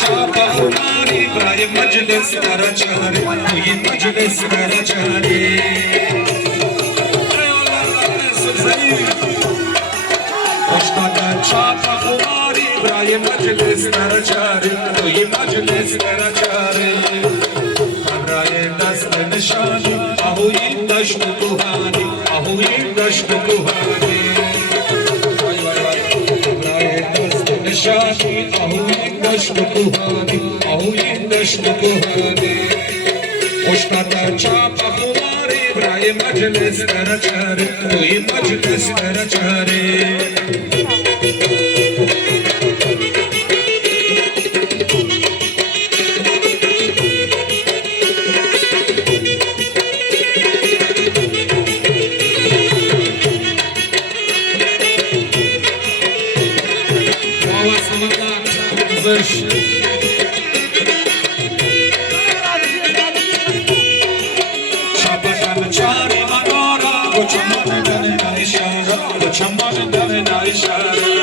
Chapa Kumari, Brian Majlis Karachari, Queen Majlis Karachari. Chapa Kumari, Brian Majlis Karachari, Queen Majlis Karachari. Brian das Nishani, Ahuin Dashtu Kuhani, Ahuin Dashtu Kuhani. Nishani, Ahuin Dashtu Kuhani, Ahuin Dashtu Kuhani. Ushtata Chapa Kumari, Brian Majlis Karachari, Queen Majlis Karachari. Chari Manora, Chambana Dane Naishara, Chambana Dane Naishara.